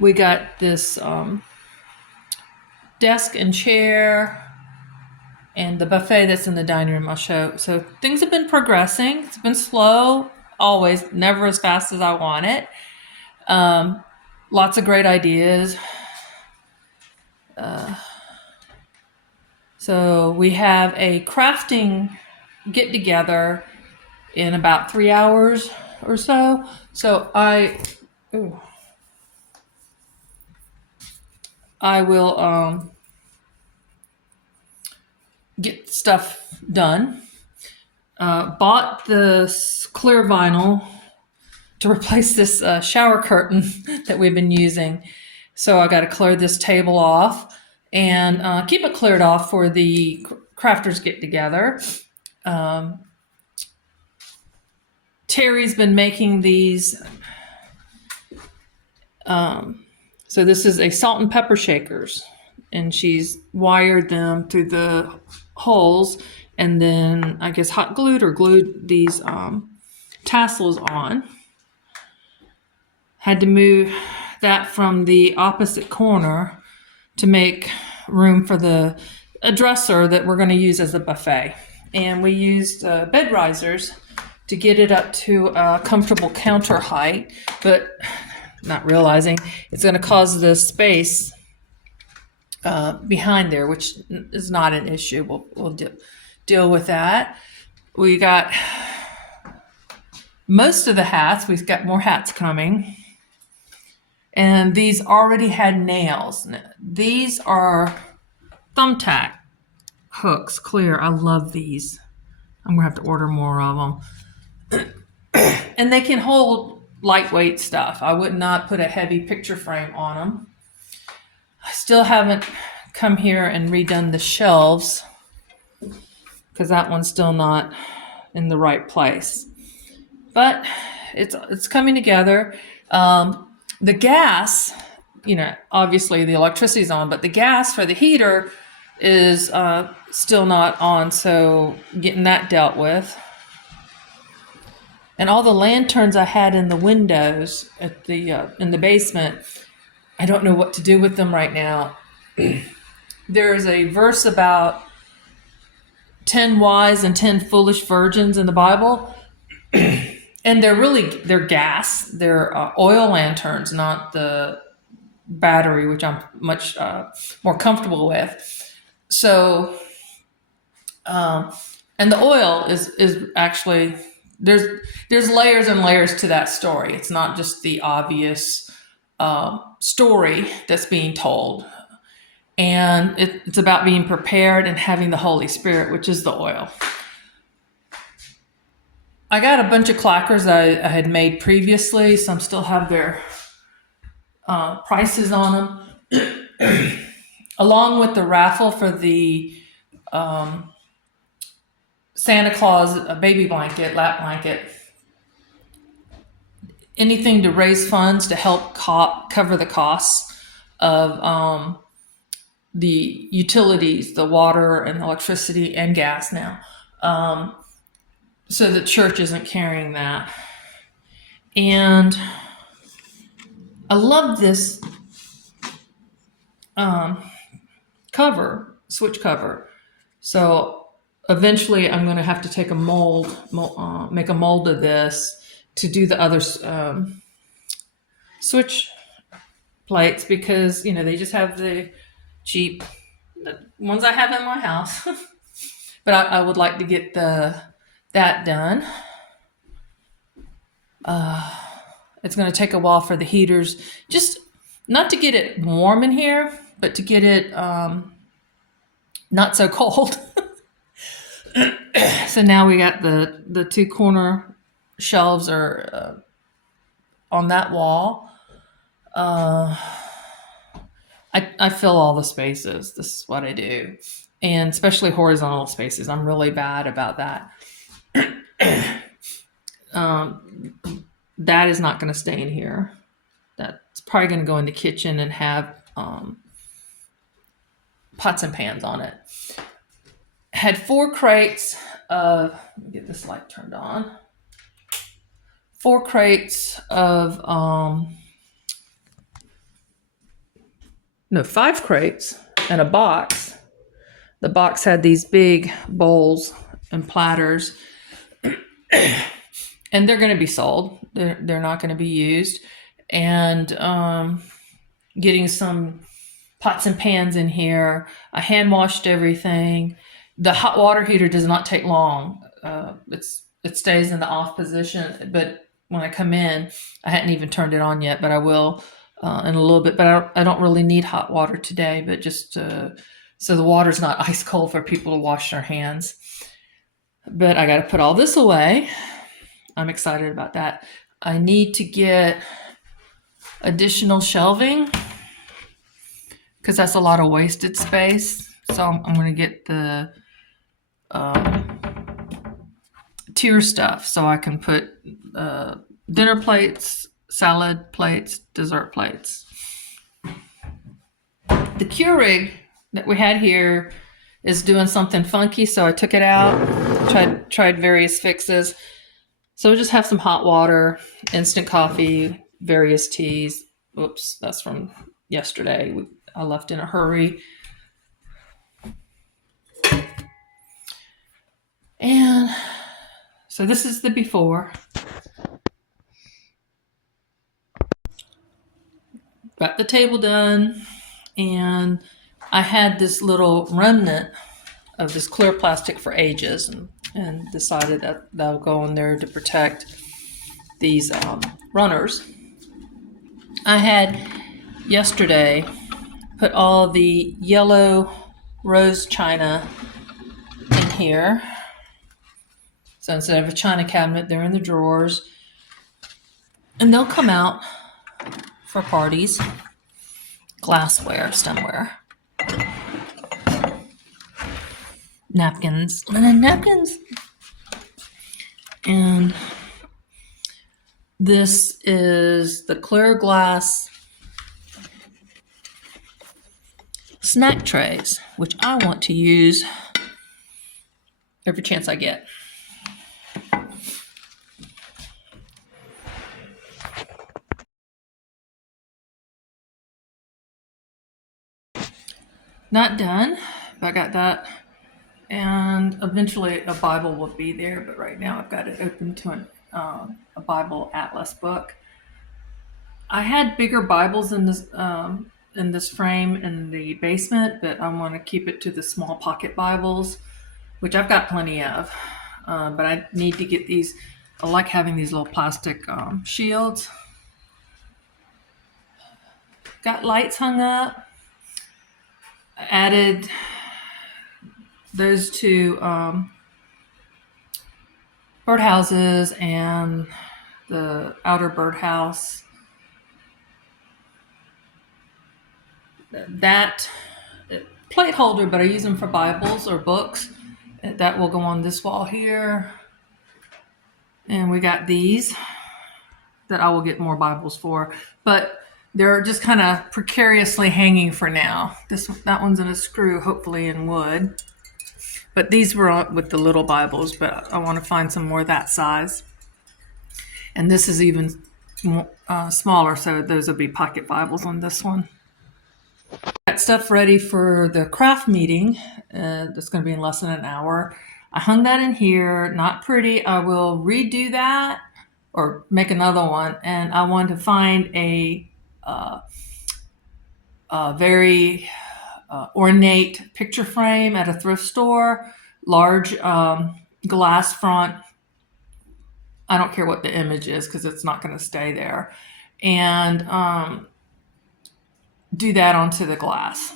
we got this desk and chair and the buffet that's in the dining room I'll show. So things have been progressing. It's been slow, always, never as fast as I want it. Lots of great ideas. So we have a crafting get together in about 3 hours or so. So I will get stuff done. Bought this clear vinyl to replace this shower curtain that we've been using. So I got to clear this table off and keep it cleared off for the crafters get together. Terry's been making these. So this is a salt and pepper shakers, and she's wired them through the holes, and then I guess hot glued or glued these tassels on. Had to move that from the opposite corner to make room for a dresser that we're going to use as a buffet. And we used bed risers to get it up to a comfortable counter height, but not realizing it's going to cause the space behind there, which is not an issue. We'll deal with that. We got most of the hats. We've got more hats coming. And these already had nails. These are thumbtack hooks, clear. I love these. I'm going to have to order more of them. And they can hold lightweight stuff. I would not put a heavy picture frame on them. I still haven't come here and redone the shelves because that one's still not in the right place. But it's coming together. The gas, obviously the electricity's on, but the gas for the heater is still not on, so getting that dealt with. And all the lanterns I had in the windows at in the basement, I don't know what to do with them right now. There's a verse about 10 wise and 10 foolish virgins in the Bible. And they're gas. They're oil lanterns, not the battery, which I'm much more comfortable with. So, and the oil is actually, there's layers and layers to that story. It's not just the obvious story that's being told. And it's about being prepared and having the Holy Spirit, which is the oil. I got a bunch of clackers I had made previously. Some still have their prices on them. Along with the raffle for the Santa Claus baby blanket, lap blanket. Anything to raise funds to help cover the costs of the utilities, the water and electricity and gas now. So the church isn't carrying that. And I love this switch cover. So eventually I'm going to have to take a make a mold of this to do the other switch plates, because, they just have the cheap ones I have in my house. But I would like to get that done. It's going to take a while for the heaters, just not to get it warm in here, but to get it not so cold. So now we got the two corner shelves are on that wall. I fill all the spaces. This is what I do. And especially horizontal spaces. I'm really bad about that. That is not going to stay in here. That's probably going to go in the kitchen and have pots and pans on it. Had 4 crates of, let me get this light turned on. 4 crates of no, 5 crates and a box. The box had these big bowls and platters, and they're going to be sold. They're not going to be used. And getting some pots and pans in here. I hand washed everything. The hot water heater does not take long. It stays in the off position, but when I come in, I hadn't even turned it on yet, but I will in a little bit. But I don't really need hot water today, but just so the water's not ice cold for people to wash their hands. But I got to put all this away. I'm excited about that. I need to get additional shelving because that's a lot of wasted space. So I'm going to get the tier stuff so I can put dinner plates, salad plates, dessert plates. The Keurig that we had here is doing something funky, so I took it out, tried various fixes. So we just have some hot water, instant coffee, various teas. Oops, that's from yesterday. I left in a hurry. And so this is the before. Got the table done, and I had this little remnant of this clear plastic for ages, and decided that that'll go in there to protect these runners. I had yesterday put all the yellow rose china in here. So instead of a china cabinet, they're in the drawers. And they'll come out for parties, glassware, stemware, napkins, linen napkins. And this is the clear glass snack trays, which I want to use every chance I get. Not done, but I got that. And eventually a Bible will be there, but right now I've got it open to a Bible Atlas book. I had bigger Bibles in this frame in the basement, but I want to keep it to the small pocket Bibles, which I've got plenty of. But I need to get these. I like having these little plastic shields. Got lights hung up. I added those two birdhouses and the outer birdhouse. That plate holder, but I use them for Bibles or books. That will go on this wall here. And we got these that I will get more Bibles for, but they're just kind of precariously hanging for now. That one's in a screw, hopefully in wood. But these were with the little Bibles, but I want to find some more that size. And this is even smaller, so those will be pocket Bibles on this one. Got stuff ready for the craft meeting. That's going to be in less than an hour. I hung that in here, not pretty. I will redo that or make another one. And I want to find a very ornate picture frame at a thrift store, large glass front. I don't care what the image is because it's not going to stay there. And do that onto the glass.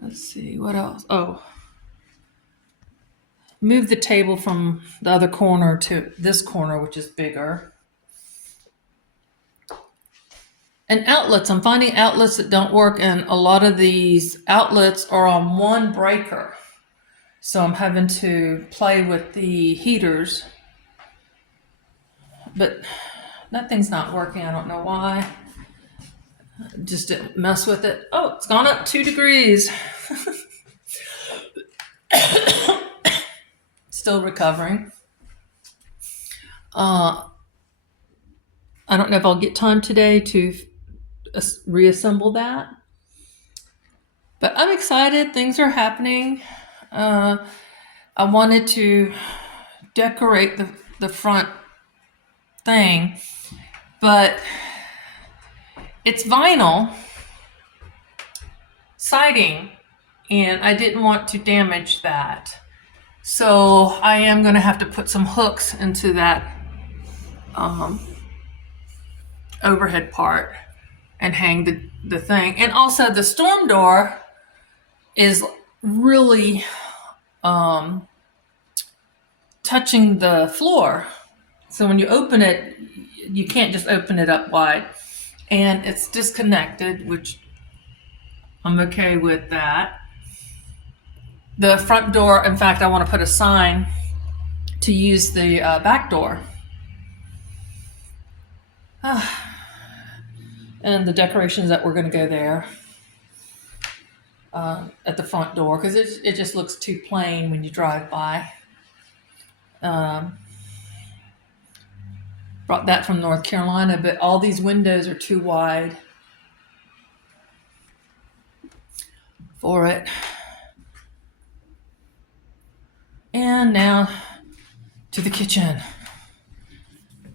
Let's see, what else? Oh, move the table from the other corner to this corner, which is bigger. And outlets, I'm finding outlets that don't work, and a lot of these outlets are on one breaker. So I'm having to play with the heaters. But that thing's not working, I don't know why. Just didn't mess with it. Oh, it's gone up 2 degrees. Still recovering. I don't know if I'll get time today to reassemble that. But I'm excited. Things are happening. I wanted to decorate the front thing, but it's vinyl siding, and I didn't want to damage that. So I am going to have to put some hooks into that overhead part and hang the thing. And also the storm door is really touching the floor. So when you open it, you can't just open it up wide. And it's disconnected, which I'm okay with that. The front door, in fact, I want to put a sign to use the back door. And the decorations that we're going to go there at the front door, because it just looks too plain when you drive by. Brought that from North Carolina, but all these windows are too wide for it. And now to the kitchen.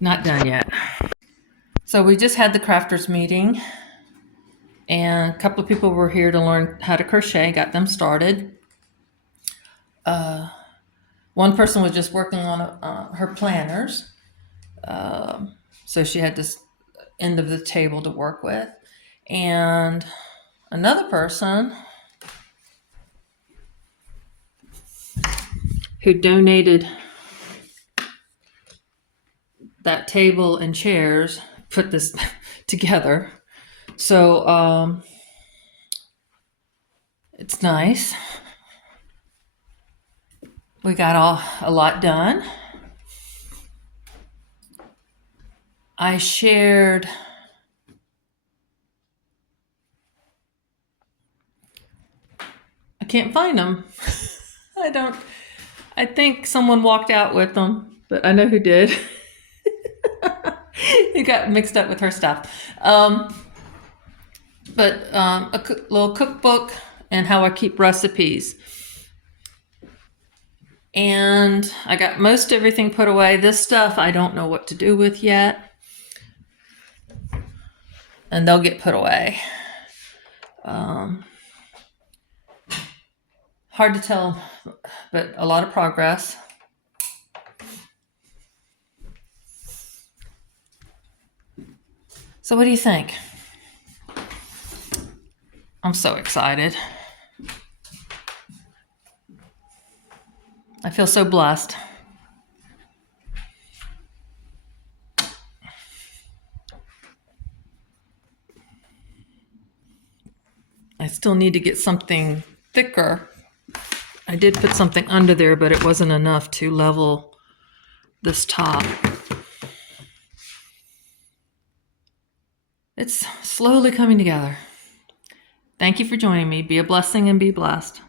Not done yet. So we just had the crafters meeting, and a couple of people were here to learn how to crochet, got them started. One person was just working on her planners. So she had this end of the table to work with. And another person who donated that table and chairs put this together. So it's nice. We got a lot done. I shared I can't find them. I think someone walked out with them, but I know who did. It got mixed up with her stuff. But a little cookbook and how I keep recipes. And I got most everything put away. This stuff I don't know what to do with yet. And they'll get put away. Hard to tell, but a lot of progress. So what do you think? I'm so excited. I feel so blessed. I still need to get something thicker. I did put something under there, but it wasn't enough to level this top. It's slowly coming together. Thank you for joining me. Be a blessing and be blessed.